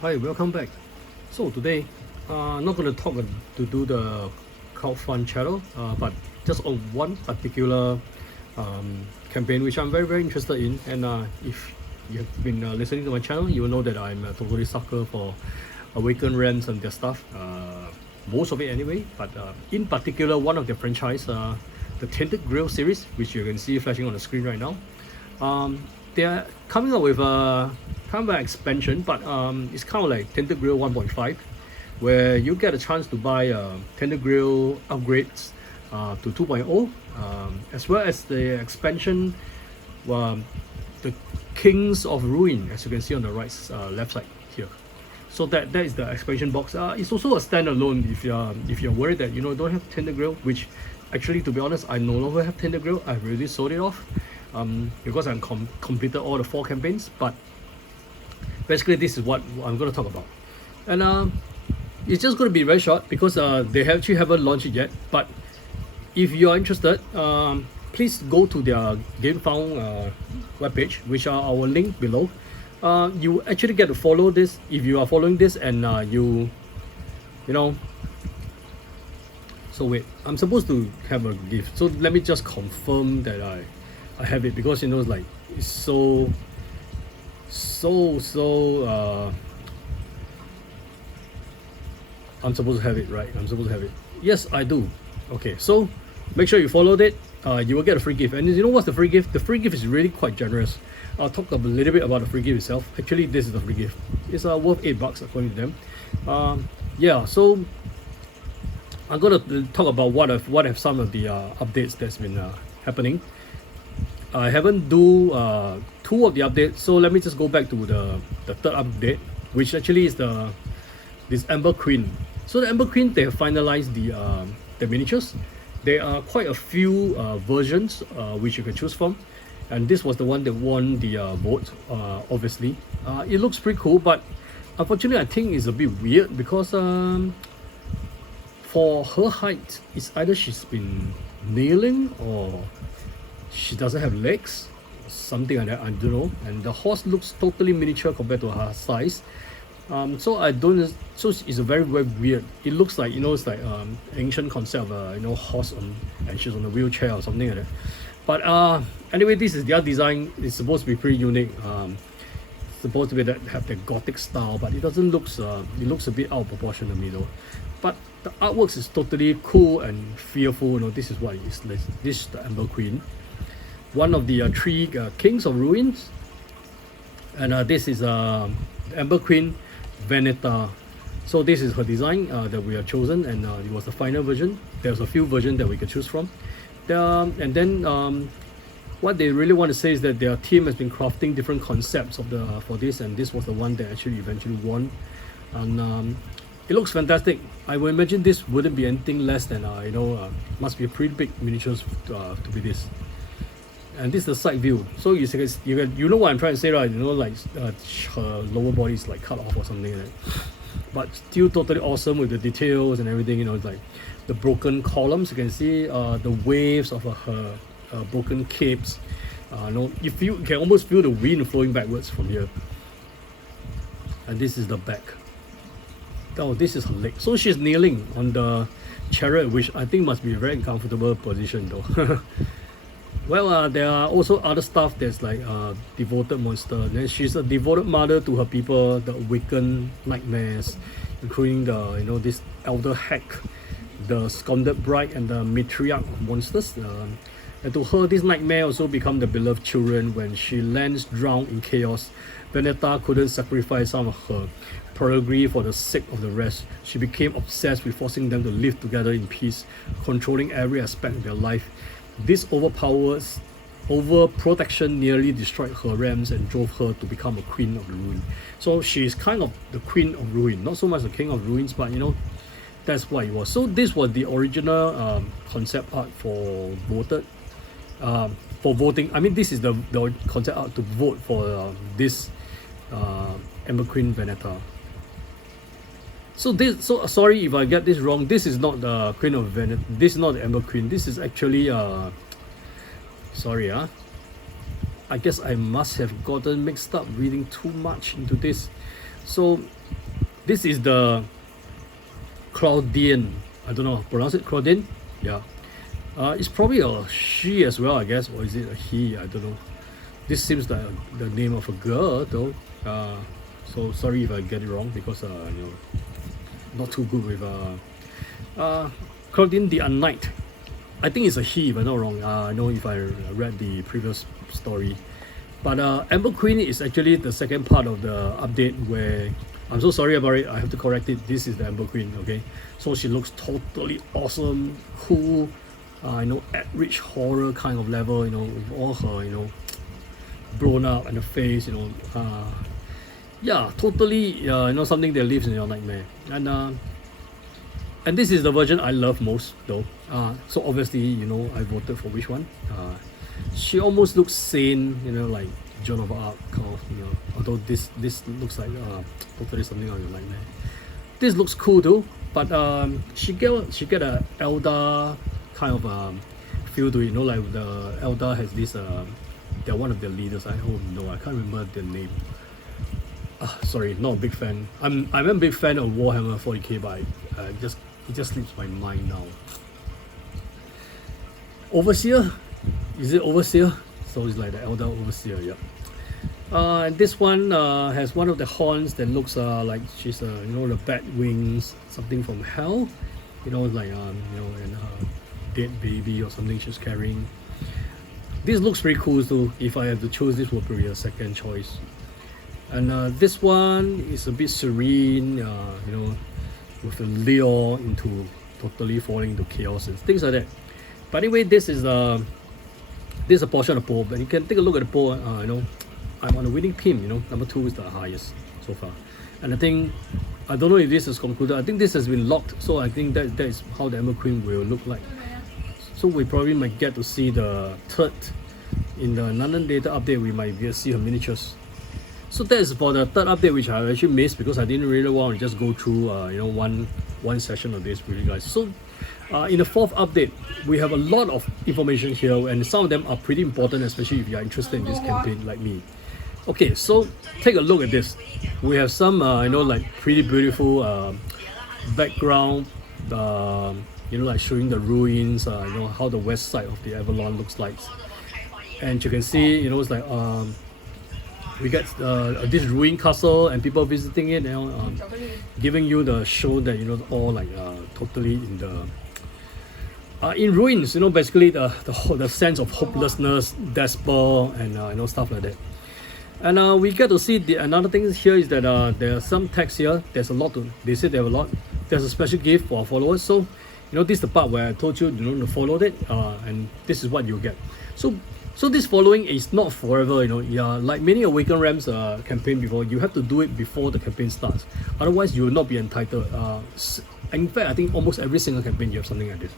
Hi, welcome back. So today, I'm not going to talk to do the crowdfund channel, but just on one particular campaign which I'm very interested in. And if you've been listening to my channel, you will know that I'm a totally sucker for Awaken Realms and their stuff. Most of it anyway, but in particular, one of their franchise, the Tainted Grail series, which you can see flashing on the screen right now. They're coming up with a kind of an expansion, but it's kind of like Tainted Grail 1.5, where you get a chance to buy Tainted Grail upgrades to 2.0, as well as the expansion, the Kings of Ruin, as you can see on the right left side here. So that is the expansion box. It's also a standalone if you're worried that don't have Tainted Grail, which actually, to be honest, I no longer have Tainted Grail. I've already sold it off because I'm completed all the 4 campaigns. But basically, this is what I'm going to talk about, and it's just going to be very short because they actually haven't launched it yet. But if you are interested, please go to their Gamefound webpage, which are our link below. You actually get to follow this if you are following this, and you know. So wait, I'm supposed to have a gift. So let me just confirm that I have it, because it's like it's so I'm supposed to have it, right? I'm supposed to have it. Yes, I do. Okay, so make sure you followed it. You will get a free gift. And you know what's the free gift? The free gift is really quite generous. I'll talk a little bit about the free gift itself. Actually, this is the free gift. It's worth $8 according to them. Yeah, so I'm gonna talk about what have some of the updates that's been happening. I haven't do 2 of the updates, so let me just go back to the third update, which actually is this Amberqueen. So the Amberqueen, they have finalized the miniatures. There are quite a few versions which you can choose from, and this was the one that won the vote. Obviously, it looks pretty cool, but unfortunately, I think it's a bit weird because for her height, it's either she's been kneeling or she doesn't have legs, something like that. I don't know. And the horse looks totally miniature compared to her size. So I don't. So it's a very weird. It looks like it's like ancient concept of horse and she's on a wheelchair or something like that. But anyway, this is their design. It's supposed to be pretty unique. Supposed to be have the gothic style, but it doesn't look. It looks a bit out of proportion to me though. But the artworks is totally cool and fearful. This is what it is. This is the Amberqueen, one of the 3 Kings of Ruins, and this is Amberqueen Veneda. So this is her design that we have chosen, and it was the final version. There's a few versions that we could choose from. And then what they really want to say is that their team has been crafting different concepts for this, and this was the one that actually eventually won. And it looks fantastic. I would imagine this wouldn't be anything less than must be a pretty big miniatures to be this. And this is the side view. So you know what I'm trying to say, right? Like her lower body is like cut off or something like that. But still totally awesome with the details and everything. It's like the broken columns. You can see the waves of her broken capes. You can almost feel the wind flowing backwards from here. And this is the back. Oh, this is her leg. So she's kneeling on the chariot, which I think must be a very uncomfortable position though. Well, there are also other stuff that's like devoted monster. Then she's a devoted mother to her people, the awakened nightmares, including the this elder hack, the scoundrel bride, and the matriarch of monsters. And to her, this nightmare also become the beloved children. When she lands drowned in chaos, Veneda couldn't sacrifice some of her progeny for the sake of the rest. She became obsessed with forcing them to live together in peace, controlling every aspect of their life. This overprotection nearly destroyed her realms and drove her to become a queen of the ruin. So she's kind of the queen of ruin, not so much the king of ruins, but that's what it was. So this was the original concept art for voting. I mean, this is the concept art to vote for this Amberqueen Veneda. So sorry if I get this wrong. This is not the Queen of Veneda. This is not the Amberqueen. This is actually sorry I guess I must have gotten mixed up reading too much into this. So this is the Claudyne. I don't know, pronounce it Claudyne? Yeah. It's probably a she as well, I guess, or is it a he? I don't know. This seems like the name of a girl, though. So sorry if I get it wrong, because not too good with Claudyne the Unknighted. I think it's a he, if I'm not wrong. I know if I read the previous story. But Amberqueen is actually the second part of the update where, I'm so sorry about it, I have to correct it. This is the Amberqueen, okay? So she looks totally awesome, cool, rich horror kind of level, with all her, blown up and the face, yeah, totally, something that lives in your nightmare. And this is the version I love most, though. So obviously, I voted for which one. She almost looks sane, like Joan of Arc, kind of, although this looks like totally something on your nightmare. This looks cool too, but she get a Elder kind of feel to it, like the Elder has this they're one of their leaders. I can't remember the name. Sorry, not a big fan. I'm a big fan of Warhammer 40k, but it just slips my mind now. Overseer? Is it Overseer? So it's like the Elder Overseer, yeah. And this one has one of the horns that looks like she's the bat wings, something from hell, like and her dead baby or something she's carrying. This looks pretty cool too. If I have to choose, this would be a second choice. And this one is a bit serene, with the lure into totally falling into chaos and things like that. But anyway, this is a portion of the poll, but you can take a look at the poll. I'm on a winning team. Number 2 is the highest so far, and I don't know if this is concluded. I think this has been locked, so I think that is how the Amberqueen will look like. So we probably might get to see the third in the London data update. We might get to see her miniatures. So that is for the third update, which I actually missed because I didn't really want to just go through one session of this with you guys. So in the fourth update, we have a lot of information here, and some of them are pretty important, especially if you are interested in this campaign like me. Okay, so take a look at this. We have some like pretty beautiful background, like showing the ruins, how the west side of the Avalon looks like. And you can see, it's like we get this ruined castle and people visiting it, giving you the show that all like totally in ruins. Basically the sense of hopelessness, despair, and stuff like that. And we get to see another thing here is that there are some text here. There's a lot they say they have a lot. There's a special gift for our followers. So this is the part where I told you to follow it, and this is what you get. So this following is not forever, like many Awakened Realms campaign before, you have to do it before the campaign starts. Otherwise, you will not be entitled. In fact, I think almost every single campaign you have something like this.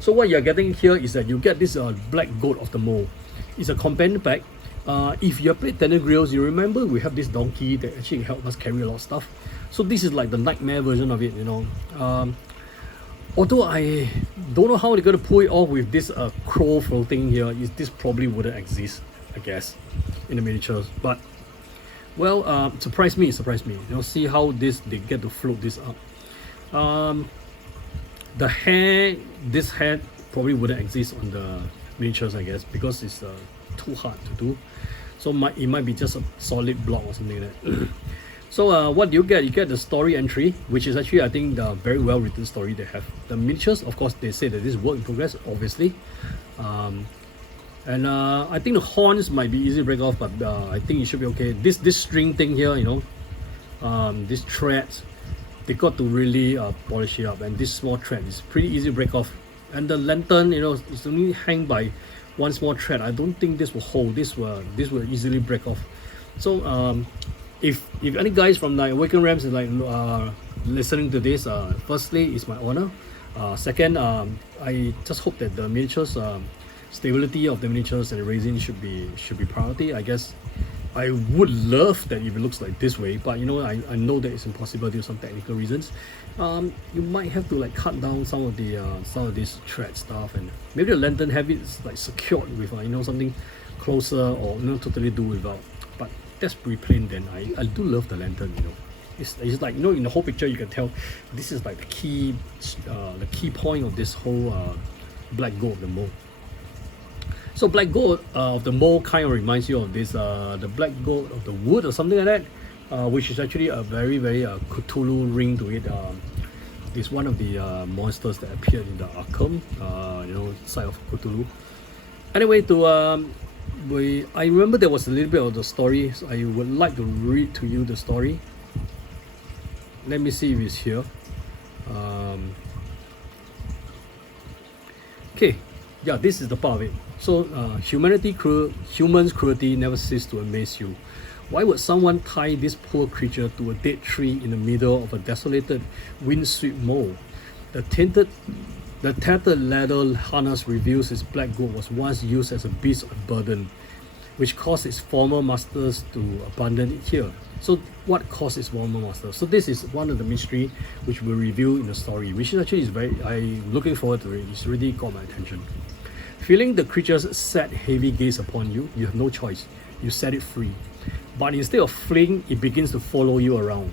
So what you're getting here is that you get this Black Goat of the Mole. It's a companion pack. If you have played Tainted Grails, you remember we have this donkey that actually helps us carry a lot of stuff. So this is like the nightmare version of it, Although I don't know how they're going to pull it off with this crow floating here. This probably wouldn't exist, I guess, in the miniatures. But, well, surprised me. See how they get to float this up. The hair, this hair probably wouldn't exist on the miniatures, I guess, because it's too hard to do. So it might be just a solid block or something like that. So what do you get? You get the story entry, which is actually, I think, the very well written story they have. The miniatures, of course, they say that this is work in progress, obviously. And I think the horns might be easy to break off, but I think it should be okay. This string thing here, this thread, they got to really polish it up. And this small thread is pretty easy to break off. And the lantern, it's only hang by one small thread. I don't think this will hold. This will easily break off. So if any guys from the Awakened Realms is like listening to this, firstly, it's my honor. Second, I just hope that the miniatures, stability of the miniatures and the raising should be priority. I guess I would love that if it looks like this way, but I know that it's impossible due to some technical reasons. You might have to like cut down some of this thread stuff, and maybe the lantern have it like secured with something closer, or totally do without. But that's pretty plain then. I do love the lantern, It's like, you know, in the whole picture you can tell this is like the key point of this whole black gold of the mole. So black gold of the mole kind of reminds you of this the black gold of the wood or something like that, which is actually a very Cthulhu ring to it. It's one of the monsters that appeared in the Arkham, you know, side of Cthulhu. Anyway, I remember there was a little bit of the story, so I would like to read to you the story. Let me see if it's here. Okay, yeah, this is the part of it. So, humans' cruelty never ceases to amaze you. Why would someone tie this poor creature to a dead tree in the middle of a desolated, windswept mole? The tattered leather harness reveals its black gold was once used as a beast of burden, which caused its former masters to abandon it here. So what caused its former masters? So this is one of the mystery which we'll review in the story, which actually is I'm looking forward to it. It's really caught my attention. Feeling the creature's sad, heavy gaze upon you, you have no choice. You set it free. But instead of fleeing, it begins to follow you around.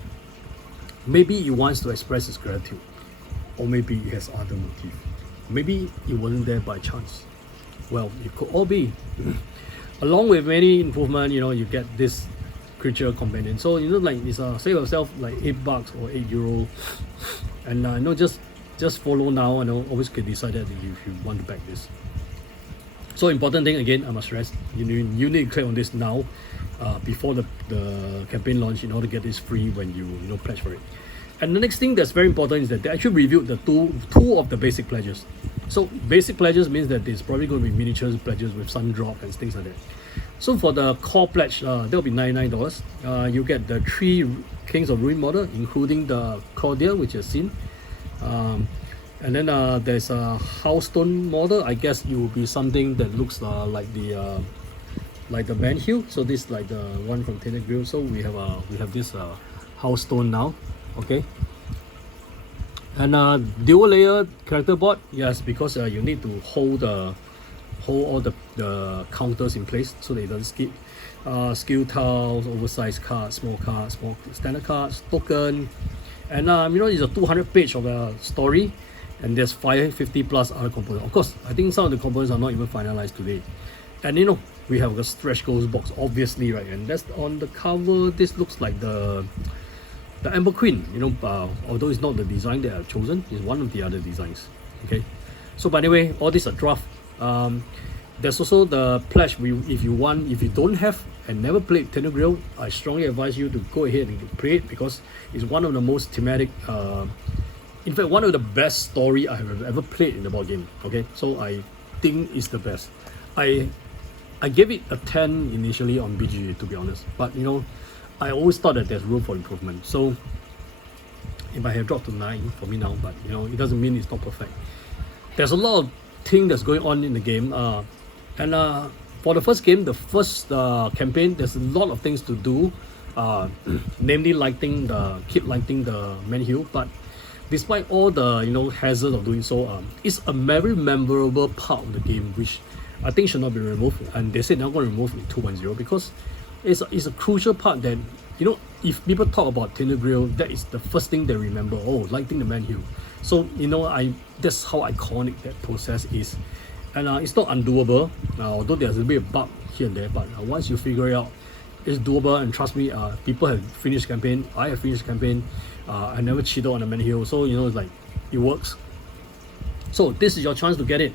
Maybe it wants to express its gratitude, or maybe it has other motive. Maybe it wasn't there by chance. Well, it could all be. Along with many improvements, you know, you get this creature companion. So you know, like it's save yourself like $8 or €8, and you know, just follow now, and always can decide that if you want to back this. So important thing again, I must stress, you need to click on this now, before the campaign launch, in order to get this free when you pledge for it. And the next thing that's very important is that they actually reviewed the two of the basic pledges. So basic pledges means that there's probably going to be miniatures pledges with some drop and things like that. So for the core pledge, that'll be $99. You get the 3 Kings of Ruin model, including the Claudyne, which you've seen. And then there's a Housestone model. I guess it will be something that looks like the man hill. So this is like the one from Tainted Grail. So we have this Housestone now. Okay. And dual layer character board, yes, because you need to hold all the counters in place so they don't skip. Skill tiles, oversized cards, small standard cards, token, and you know, it's a 200-page of a story, and there's 550 plus other components. Of course, I think some of the components are not even finalized today. And you know, we have a stretch goals box, obviously, right? And that's on the cover. This looks like the Amberqueen, you know, although it's not the design that I've chosen, it's one of the other designs. Okay, so by the way, all these are draft. There's also the pledge. If you don't have and never played Tainted Grail, I strongly advise you to go ahead and play it, because it's one of the most thematic, in fact, one of the best story I have ever played in the board game. Okay, so I think it's the best. I gave it a 10 initially on BGA, to be honest, but you know, I always thought that there's room for improvement. So it might have dropped to 9 for me now, but you know, it doesn't mean it's not perfect. There's a lot of things that's going on in the game, and for the first game, the first campaign, there's a lot of things to do, namely keep lighting the man hill. But despite all the hazards of doing so, it's a very memorable part of the game, which I think should not be removed. And they said they're not going to remove in 2.0 because it's a crucial part that, you know, if people talk about Tainted Grail, that is the first thing they remember. Oh, lighting the man hill. So you know, that's how iconic that process is, and it's not undoable. Although there's a bit of bug here and there, but once you figure it out, it's doable. And trust me, people have finished campaign. I have finished campaign. I never cheated on the man hill, so you know, it's like it works. So this is your chance to get it,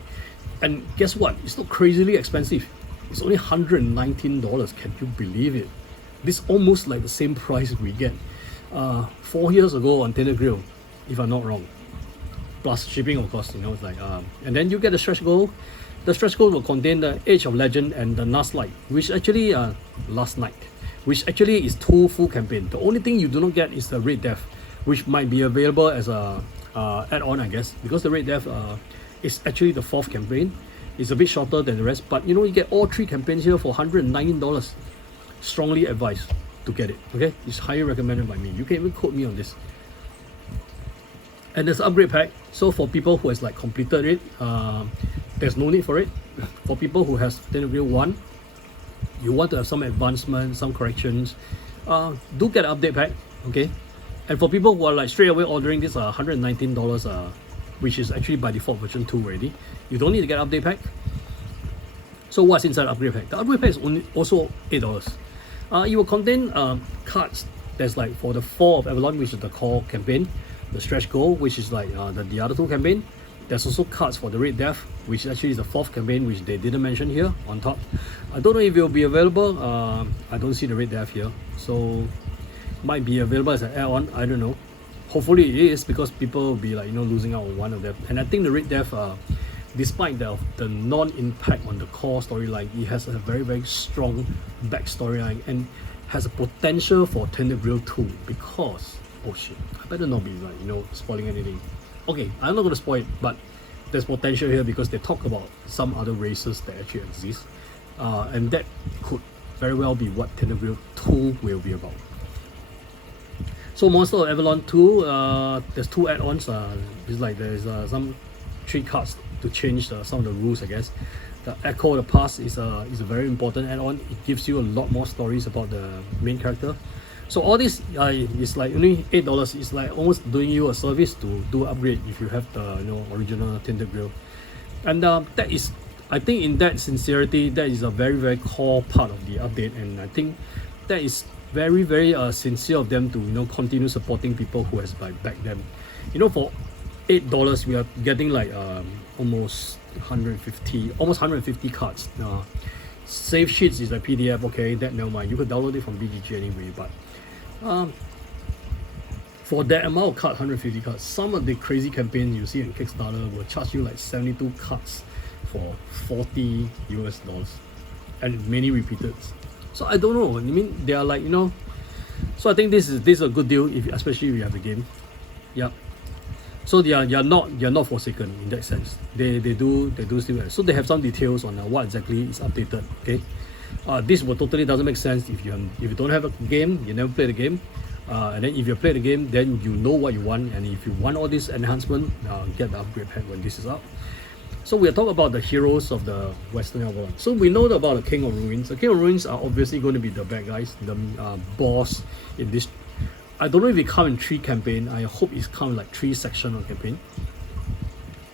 and guess what? It's not crazily expensive. It's only $119. Can you believe it? This is almost like the same price we get 4 years ago on Tainted Grail, if I'm not wrong. Plus shipping, of course, you know, it's like and then you get the stretch goal. The stretch goal will contain the Age of Legend and the Last Light, which actually Last Night, which actually is 2 full campaign. The only thing you do not get is the Red Death, which might be available as a add-on, I guess, because the Red Death is actually the 4th campaign. It's a bit shorter than the rest, but you know, you get all 3 campaigns here for $119. Strongly advised to get it. Okay, it's highly recommended by me. You can even quote me on this. And there's an upgrade pack. So for people who has like completed it, there's no need for it. For people who has Tainted Grail 1, you want to have some advancement, some corrections, do get an update pack. Okay, And for people who are like straight away ordering this $119, which is actually by default version 2 already, you don't need to get update pack. So what's inside the upgrade pack? The upgrade pack is also $8. It will contain cards that's like for the Fall of Avalon, which is the core campaign, the stretch goal, which is like the other 2 campaign. There's also cards for the Red Death, which actually is the 4th campaign, which they didn't mention here on top. I don't know if it will be available. I don't see the Red Death here, so might be available as an add-on. I don't know. Hopefully it is, because people will be like, you know, losing out on one of them. And I think the Red Death, despite the non-impact on the core storyline, it has a very, very strong back storyline and has a potential for Tainted Grail 2, because, oh shit, I better not be like, you know, spoiling anything. Okay, I'm not going to spoil it, but there's potential here because they talk about some other races that actually exist, and that could very well be what Tainted Grail 2 will be about. So Monster of Avalon 2, there's 2 add-ons. It's like there's some 3 cards to change some of the rules, I guess. The Echo of the Past is a very important add-on. It gives you a lot more stories about the main character. So all this is like only $8. It's like almost doing you a service to do upgrade if you have the, you know, original Tainted Grail. And that is, I think in that sincerity, that is a very, very core part of the update, and I think that is very, very sincere of them to, you know, continue supporting people who has like backed them. You know, for $8 we are getting like almost 150 cards. Save sheets is a PDF, okay, that never mind. You could download it from BGG anyway, but for that amount of cards, 150 cards, some of the crazy campaigns you see in Kickstarter will charge you like 72 cards for $40 and many repeated. So I don't know. I mean, they are like, you know. So I think this is a good deal, especially if you have the game. Yeah. So you're not forsaken in that sense. They do still have. So they have some details on what exactly is updated. Okay. This will totally doesn't make sense if you don't have a game, you never play the game, and then if you play the game, then you know what you want, and if you want all this enhancement, get the upgrade pack when this is up. So we are talking about the heroes of the Western Avalon. So we know about the King of Ruins. The King of Ruins are obviously going to be the bad guys, the boss in this. I don't know if it comes in 3 campaign. I hope it's come like 3 section of campaign.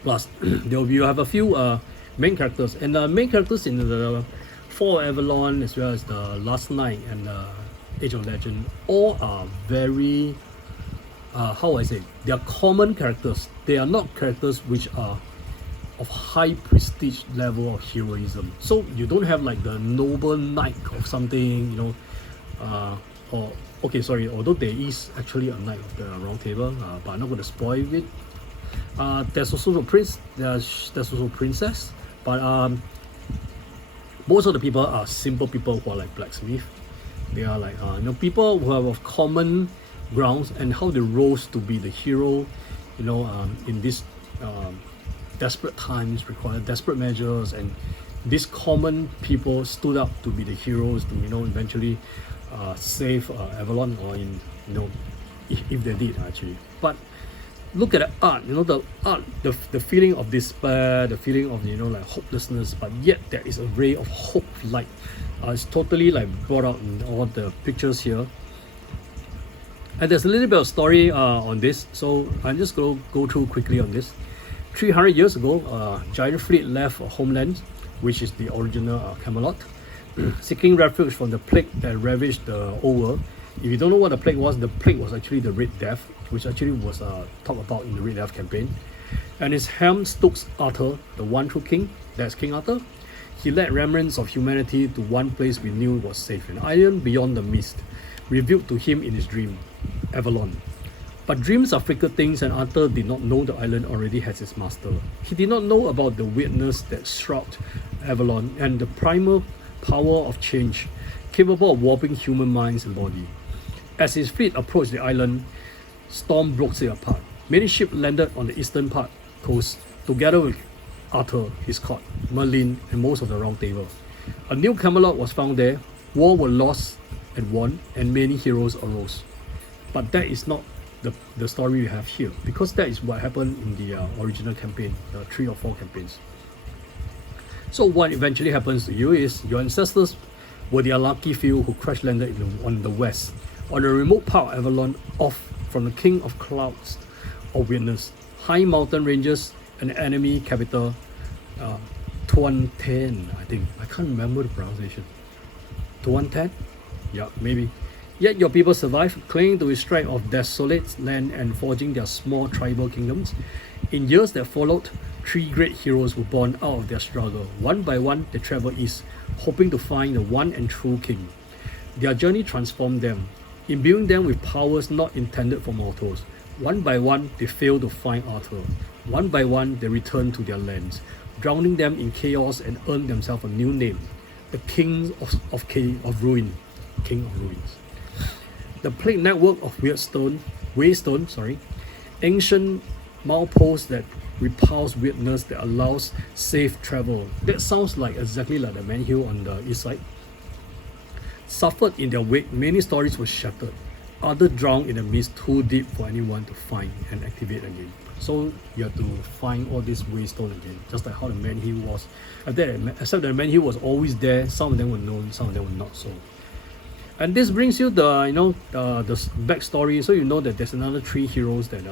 Plus, you have a few main characters, and the main characters in the Fall of Avalon, as well as the Last Night and Age of Legend, all are very how I say, they are common characters. They are not characters which are of high prestige level of heroism. So you don't have like the noble knight of something, you know, or okay, sorry, although there is actually a knight of the round table, but I'm not going to spoil it. There's also a prince, there's also a princess, but most of the people are simple people who are like blacksmith. They are like you know, people who have of common grounds, and how they rose to be the hero, you know, in this desperate times require desperate measures, and these common people stood up to be the heroes to, you know, eventually save Avalon, or in, you know, if they did actually. But look at the art, you know, the art, the feeling of despair, the feeling of, you know, like hopelessness, but yet there is a ray of hope, light. It's totally like brought out in all the pictures here. And there's a little bit of story on this, so I'm just going to go through quickly on this. 300 years ago, giant fleet left homeland, which is the original Camelot, seeking refuge from the plague that ravaged the old world. If you don't know what the plague was actually the Red Death, which actually was talked about in the Red Death campaign. And his helm stood Arthur, the one true king, that's King Arthur. He led remnants of humanity to one place we knew was safe, an island beyond the mist, revealed to him in his dream, Avalon. But dreams are fickle things, and Arthur did not know the island already has its master. He did not know about the weirdness that shrouded Avalon and the primal power of change, capable of warping human minds and body. As his fleet approached the island, storm broke it apart. Many ships landed on the eastern part coast, together with Arthur, his court, Merlin, and most of the Round Table. A new Camelot was found there. War was lost and won, and many heroes arose. But that is not the story we have here, because that is what happened in the original campaign, 3 or 4 campaigns. So what eventually happens to you is your ancestors were the unlucky few who crash landed on the west, on a remote part of Avalon off from the King of Clouds or Witness, high mountain ranges, an enemy capital, Tainted, I think. I can't remember the pronunciation. Tainted? Yeah, maybe. Yet your people survive, clinging to a stretch of desolate land and forging their small tribal kingdoms. In years that followed, 3 great heroes were born out of their struggle. One by one, they traveled east, hoping to find the one and true king. Their journey transformed them, imbuing them with powers not intended for mortals. One by one, they failed to find Arthur. One by one, they returned to their lands, drowning them in chaos and earned themselves a new name, the King of Ruin. King of Ruins. The plague network of Waystone, ancient mileposts that repulse weirdness that allows safe travel. That sounds like exactly like the Man Hill on the east side. Suffered in their wake, many stories were shattered. Others drowned in a mist too deep for anyone to find and activate again. So you have to find all these Waystone again, just like how the Man Hill was. Except that the Man Hill was always there. Some of them were known, some of them were not so. And this brings you the the backstory, so you know that there's another 3 heroes that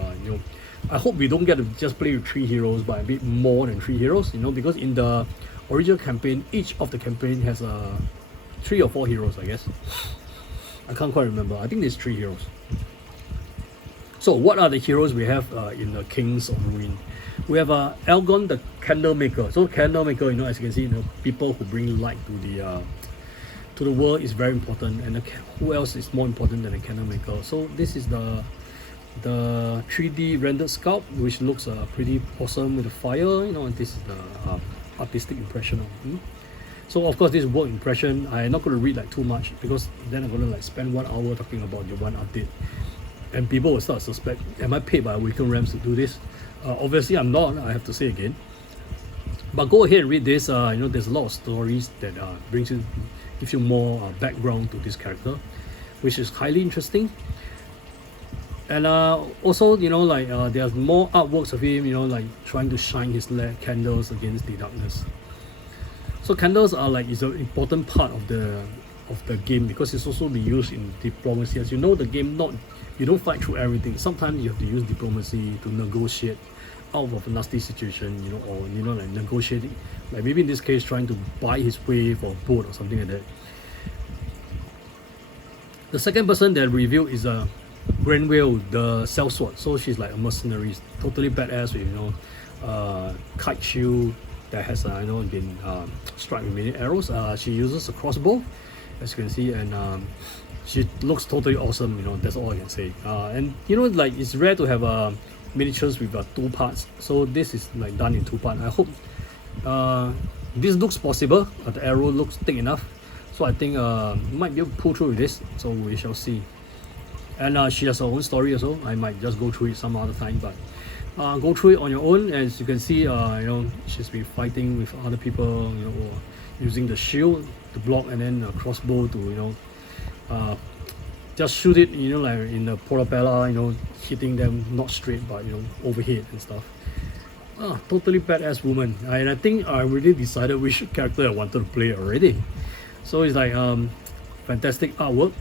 I hope we don't get to just play with 3 heroes, but a bit more than 3 heroes, because in the original campaign, each of the campaign has 3 or 4 heroes, I guess. I can't quite remember. I think there's 3 heroes. So what are the heroes we have in the Kings of Ruin? We have Elgon the Candle Maker. So Candle Maker, as you can see, people who bring light to the world is very important, and who else is more important than a Candle Maker? So this is the 3D rendered sculpt, which looks pretty awesome with the fire, and this is the artistic impression of me. So of course this work impression, I'm not going to read too much, because then I'm going to spend 1 hour talking about the one update, and people will start to suspect, am I paid by Awakened Realms to do this? Obviously I'm not, I have to say again. But go ahead and read this. There's a lot of stories that gives you more background to this character, which is highly interesting. And also, there's more artworks of him, trying to shine his candles against the darkness. So candles are is an important part of the game, because it's also be used in diplomacy. As you know, the game you don't fight through everything. Sometimes you have to use diplomacy to negotiate out of a nasty situation, or negotiating, maybe in this case trying to buy his way for a boat or something like that. The second person that revealed is Grail, the sellsword. So she's like a mercenary, totally badass with kite shield that has been struck with many arrows. She uses a crossbow, as you can see, and she looks totally awesome. That's all I can say. And it's rare to have miniatures with 2 parts, so this is done in 2 parts. I hope this looks possible. The arrow looks thick enough, so I think might be able to pull through with this, so we shall see. And she has her own story also. I might just go through it some other time, but go through it on your own. As you can see, she's been fighting with other people, or using the shield to block, and then a crossbow to just shoot it, in the propeller, hitting them not straight but overhead and stuff. Totally badass woman. And I think I already decided which character I wanted to play already. So it's fantastic artwork.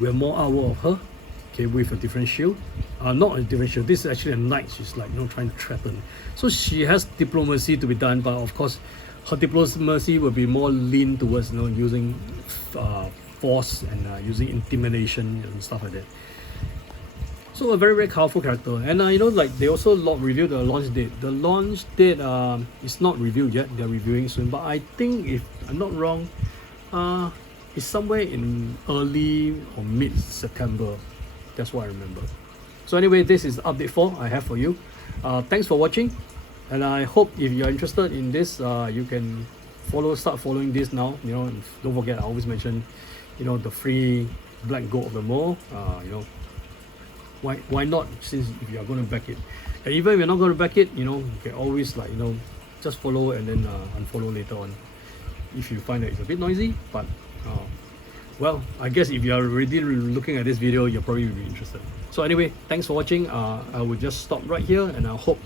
We have more artwork of her, okay, with a different shield. Not a different shield, this is actually a knight. She's trying to threaten. So she has diplomacy to be done, but of course her diplomacy will be more lean towards using force and using intimidation and stuff like that. So a very, very powerful character. And they also revealed the launch date. The launch date is not revealed yet. They're reviewing soon, but I think, if I'm not wrong, it's somewhere in early or mid-September. That's what I remember. So anyway, this is update 4 I have for you. Thanks for watching, and I hope if you're interested in this, you can start following this now. And don't forget, I always mention the free black gold of the mall. Why not, since if you are going to back it, and even if you're not going to back it, you can always just follow and then unfollow later on if you find that it's a bit noisy. But well, I guess if you are already looking at this video, you're probably be interested. So anyway, thanks for watching. I will just stop right here, and I hope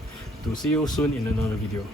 to see you soon in another video.